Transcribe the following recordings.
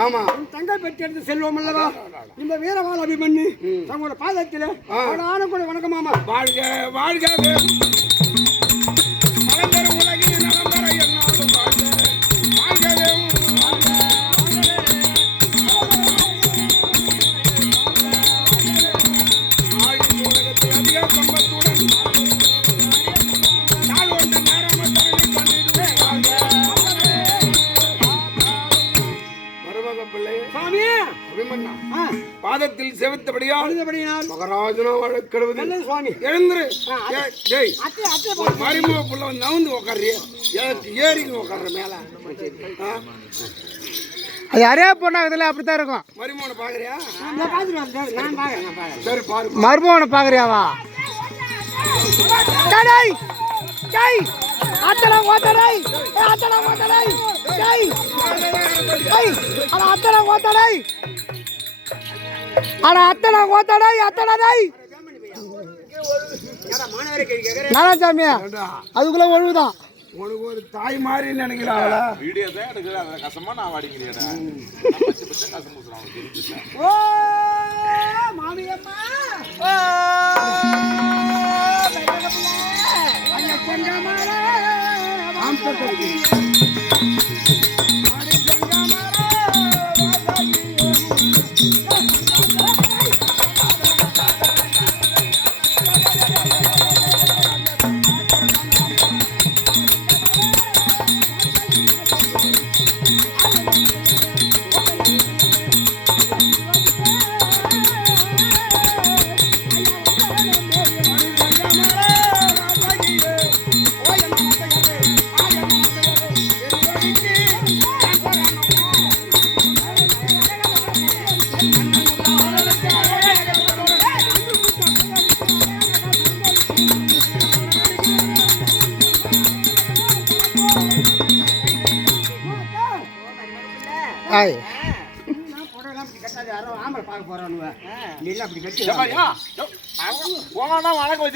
ஆமா. தங்கை பெற்று எடுத்து செல்வோம் அல்லவா? இந்த வீரவாள் அபிமன்னு தங்களோட பாதத்தில் ஆன கூட வணக்கமாமா வாழ்க வாழ்க பாதத்தில் அடுத்தபடியினால் மகராஜனா வழக்கிடுவது. சுவாமி. எழுந்துரு. ஒரு மருமக புள்ள வந்து நவுந்து உக்காடுறிய ஏறிங்க உக்காடுற மேல? அது அரே பொண்ணாகுதுல அப்படித்தான் இருக்கும். மருமகனை நான் பார்த்துட்டு நான் பார்க்கறேன் சரி பாரு. மருமகனை பாக்குறியாவா? டேய் டேய். அத்தனை ஓத்தடை அத்தனை ஓத்தடை டேய் டேய் அட அத்தனை ஓத்தடை அட அத்தனை ஓத்தடை அத்தனை டேய் நாராசாமி அதுக்குள்ள ஒழுகுதான் உனக்கு ஒரு தாய் மாதிரி நினைக்கிறாங்களா வீடியோ தான் எடுக்கிறேன் அதில் கஷ்டமா நான் பச்சை கசம் ஓ மாமியம்மா ஓ ஐயா செங்கமலே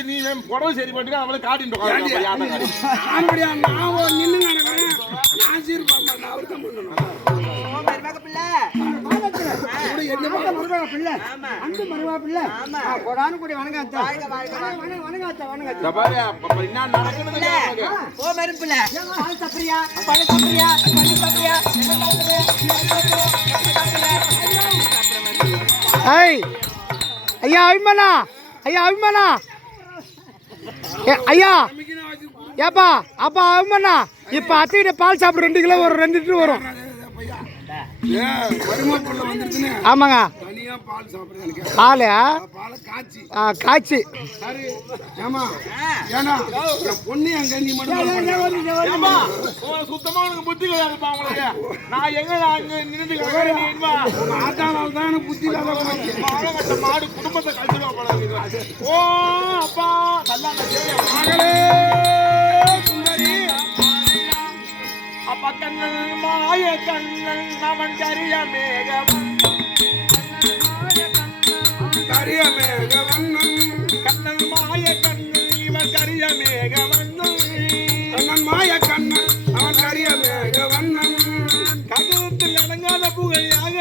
நீ வேணும், புடவை சரி பண்ணிட்டு அவளை காட்டிட்டு நான் சீர் பண்ணி சாப்பிடுற ஐய் ஐயா அபிமானா ஐயா அபிமானா ஏ, ஐயா. ஏப்பா அப்பா அபிமானா இப்ப அத்தைகிட்ட பால் சாப்பிட ரெண்டு கிலோ வரும் ரெண்டு லிட்டர் வரும். ஆமாங்க. தனியா பால் ஆ, காய்ச்சி. சரி ஏமா ஏன்னா என் பொண்ணு அங்க நீ மட்டும் வரமாட்டே. ஏம்மா, உனக்கு சுத்தமா உனக்கு புத்தி கிடையாதுப்பா உங்களுக்கு. நான் எங்க நான் அங்க நின்னுட்டு கிடக்குறேன், நீ என்னம்மா? உங்க ஆத்தாளால தான் புத்தி இல்லாத மாடு குடும்பத்தை கழிச்சிடுவா போல இருக்குது. ஓ அப்பா தள்ளாத அப்பா கண்ணன் மாய கண்ணன் அவன் கரிய மேகம் கரிய மேக வண்ணன் கண்ணன் மாய கண்ணன் இவன் கரிய மேகவண்ணன் கண்ணன் மாய கண்ணன் அவன் கரிய மேக வண்ணன் ககனத்தில் அடங்காத புகழாக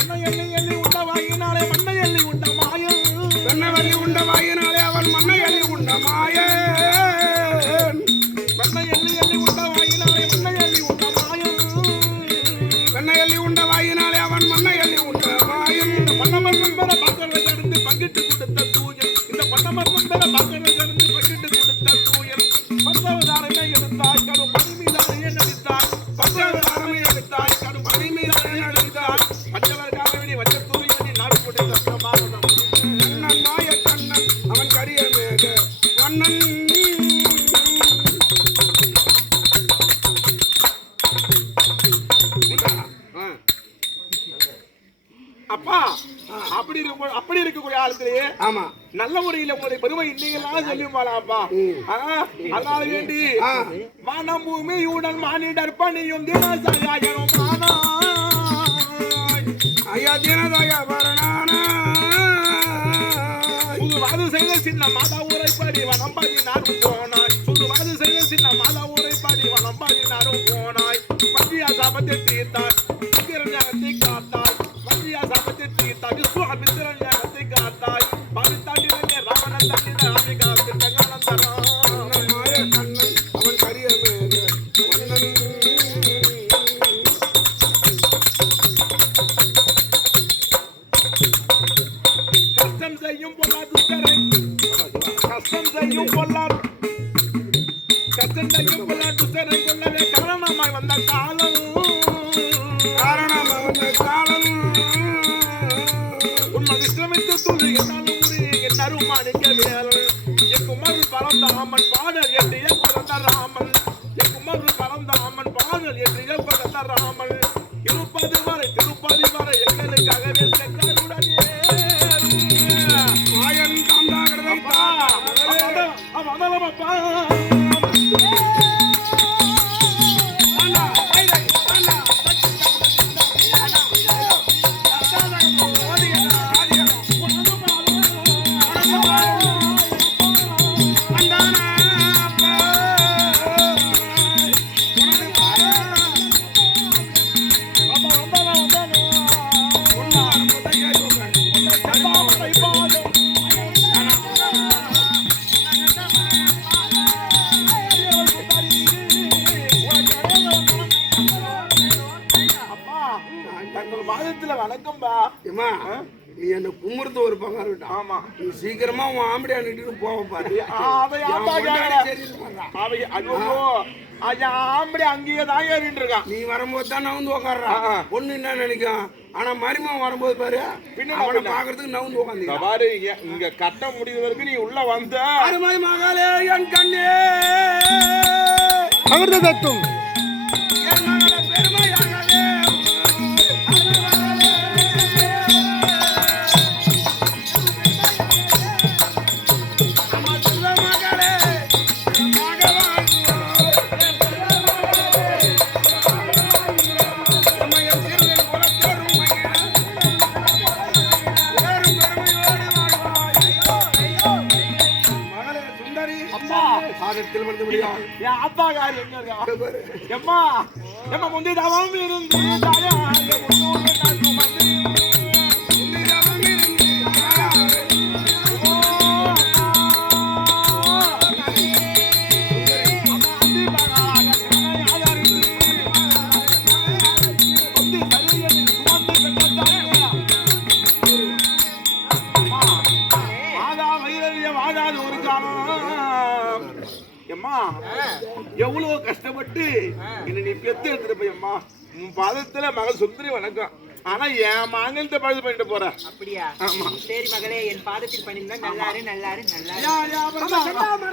என்ன என்ன ஆளுத்திலேயே ஆமா. நல்ல முறையில உங்களுடைய பெருமை இன்னைக்கெல்லாம் சொல்லி போலாம்ப்பா அதனால வேண்டி. வானம் மானிடர் பணியும் தினசரியாயிரம் மானாய். ஐயா தீனதாயா வரணானா. சுதுவாது செய்த சின்ன மாதா ஊரை பாடி வனம் பதினாறும் போனாய் சுதுவாது செய்த சின்ன மாதா ஊரை பாடி வனம் பதினாறும் போனாய் மத்திய சாபத்தை தீர்த்தாய் திரஞானத்தை காத்தாய் மத்திய சாபத்தை தீர்த்தாய் விஸ்வாமித்திர ஞானத்தை கொள்ளவே காரணமாய் வந்த காலம். காரணம் அவன் காலம். என்னாலும் என் அருமானிக்க வேலன் என் குமரில் பறந்த அம்மன் பாடல் என்று பிறந்த ராமன். என் குமரில் பறந்த அம்மன் பாடல் என்று பிறந்த ராமன். மாதத்துல வணக்கம்பா. ஏம்மா, நீ என்ன கும்புறது ஒரு பக்கம் இருக்கட்டும். ஆமா. நீ சீக்கிரமா உன் ஆம்படியா நிட்டு போக பாரு. ஆம்படி அங்கேயே தான் ஏறிட்டு இருக்கான். நீ வரும்போது தான் நவுந்து உக்காடுறா ஆ, ஆ. பொண்ணு என்ன நினைக்கும்? ஆனா மருமகன் வரும்போது பாரு பின்ன அவனை. பாக்குறதுக்கு நவுந்து இங்க உட்காந்து பாரு இங்க- கட்ட முடிவு வரைக்கும் நீ உள்ள வந்த. அருமை மகளே என் கண்ணே. அமிர்த தத்துவம் சாதத்தில் வந்து முடியும் என் அப்பா கார் எங்க இருக்கா எம்மா எம்மா முந்தி தவம் இருந்து தாயாக முன்னோடு நான் சுமந்து. வாழாது ஒரு காலம் எம்மா எவ்வளவு கஷ்டப்பட்டு என்ன நீ பெத்து எடுத்துட்டு அம்மா உன் பாதத்துல மகள் சுந்தரி வணக்கம். ஆனா என் மாங்கல்ட்ட பழுது பண்ணிட்டு போற. அப்படியா? ஆமா. சரி மகளே என் பாதத்தில் பணிந்தா நல்லாரு நல்லாரு நல்லாரு.